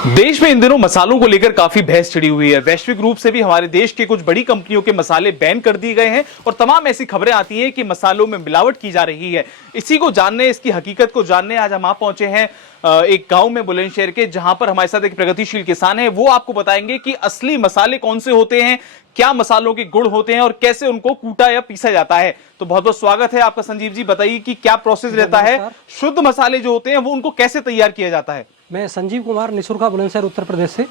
देश में इन दिनों मसालों को लेकर काफी बहस छिड़ी हुई है। वैश्विक रूप से भी हमारे देश के कुछ बड़ी कंपनियों के मसाले बैन कर दिए गए हैं और तमाम ऐसी खबरें आती हैं कि मसालों में मिलावट की जा रही है। इसी को जानने, इसकी हकीकत को जानने आज हम पहुंचे हैं एक गांव में बुलंदशहर के, जहां पर हमारे साथ एक प्रगतिशील किसान है। वो आपको बताएंगे कि असली मसाले कौन से होते हैं, क्या मसालों के गुण होते हैं और कैसे उनको कूटा या पीसा जाता है। तो बहुत बहुत स्वागत है आपका संजीव जी। बताइए कि क्या प्रोसेस रहता है, शुद्ध मसाले जो होते हैं वो उनको कैसे तैयार किया जाता है। मैं संजीव कुमार निसुरखा बुलंदशहर उत्तर प्रदेश से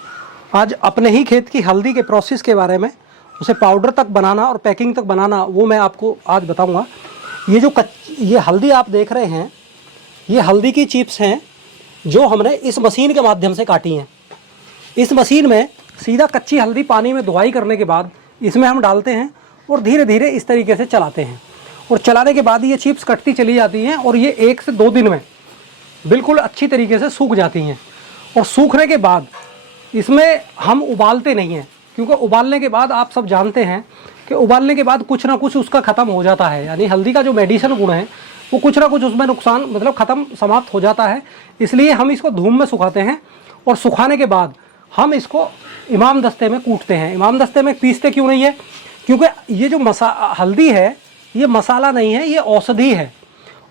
आज अपने ही खेत की हल्दी के प्रोसेस के बारे में, उसे पाउडर तक बनाना और पैकिंग तक बनाना, वो मैं आपको आज बताऊंगा। ये हल्दी आप देख रहे हैं, ये हल्दी की चिप्स हैं जो हमने इस मशीन के माध्यम से काटी हैं। इस मशीन में सीधा कच्ची हल्दी पानी में धुआई करने के बाद इसमें हम डालते हैं और धीरे धीरे इस तरीके से चलाते हैं और चलाने के बाद ये चिप्स कटती चली जाती हैं और ये 1 से 2 दिन में बिल्कुल अच्छी तरीके से सूख जाती हैं। और सूखने के बाद इसमें हम उबालते नहीं हैं, क्योंकि उबालने के बाद आप सब जानते हैं कि उबालने के बाद कुछ ना कुछ उसका ख़त्म हो जाता है, यानी हल्दी का जो मेडिसिन गुण है वो कुछ ना कुछ उसमें नुकसान मतलब ख़त्म समाप्त हो जाता है। इसलिए हम इसको धूम में सुखाते हैं और सुखाने के बाद हम इसको इमाम दस्ते में कूटते हैं। इमाम दस्ते में पीसते क्यों नहीं है? क्योंकि ये जो हल्दी है ये मसाला नहीं है, ये औषधि है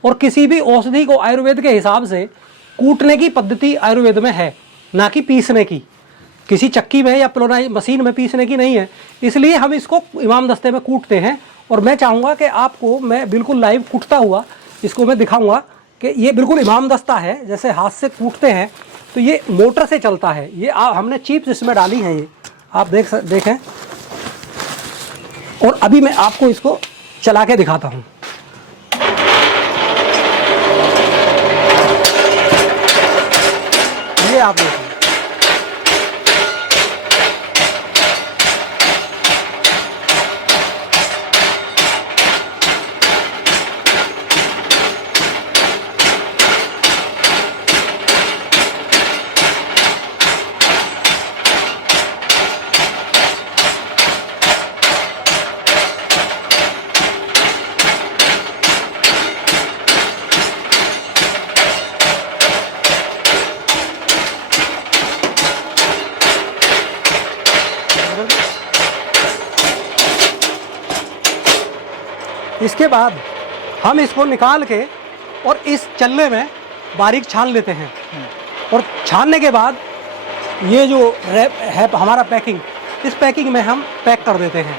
और किसी भी औषधि को आयुर्वेद के हिसाब से कूटने की पद्धति आयुर्वेद में है, ना कि पीसने की। किसी चक्की में या प्लोनाई मशीन में पीसने की नहीं है। इसलिए हम इसको इमाम दस्ते में कूटते हैं और मैं चाहूँगा कि आपको मैं बिल्कुल लाइव कूटता हुआ इसको मैं दिखाऊंगा कि ये बिल्कुल इमाम दस्ता है। जैसे हाथ से कूटते हैं तो ये मोटर से चलता है। ये हमने चिप्स इसमें डाली हैं, ये आप देखें और अभी मैं आपको इसको चला के दिखाता हूँ। ये आप देखें, इसके बाद हम इसको निकाल के और इस चल्ले में बारीक छान लेते हैं और छानने के बाद ये जो है हमारा पैकिंग, इस पैकिंग में हम पैक कर देते हैं।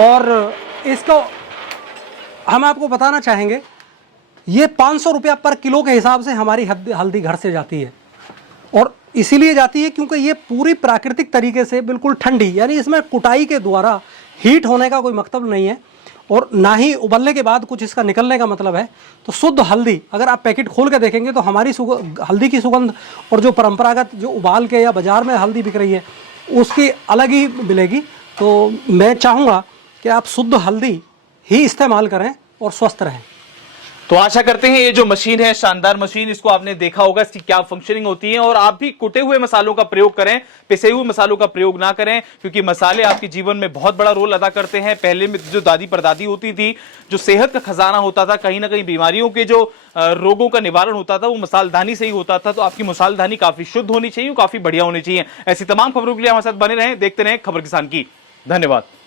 और इसको हम आपको बताना चाहेंगे, ये 500 रुपया पर किलो के हिसाब से हमारी हल्दी घर से जाती है और इसीलिए जाती है क्योंकि ये पूरी प्राकृतिक तरीके से बिल्कुल ठंडी, यानी इसमें कुटाई के द्वारा हीट होने का कोई मतलब नहीं है और ना ही उबलने के बाद कुछ इसका निकलने का मतलब है। तो शुद्ध हल्दी अगर आप पैकेट खोल के देखेंगे तो हमारी हल्दी की सुगंध और जो परंपरागत जो उबाल के या बाज़ार में हल्दी बिक रही है उसकी अलग ही मिलेगी। तो मैं चाहूँगा कि आप शुद्ध हल्दी ही इस्तेमाल करें और स्वस्थ रहें। तो आशा करते हैं ये जो मशीन है, शानदार मशीन, इसको आपने देखा होगा इसकी क्या फंक्शनिंग होती है और आप भी कुटे हुए मसालों का प्रयोग करें, पिसे हुए मसालों का प्रयोग ना करें, क्योंकि मसाले आपके जीवन में बहुत बड़ा रोल अदा करते हैं। पहले में जो दादी परदादी होती थी, जो सेहत का खजाना होता था, कहीं ना कहीं बीमारियों के जो रोगों का निवारण होता था वो मसालदानी से ही होता था। तो आपकी मसालदानी काफी शुद्ध होनी चाहिए, काफी बढ़िया होनी चाहिए। ऐसी तमाम खबरों के लिए हमारे साथ बने रहें, देखते रहें खबर किसान की। धन्यवाद।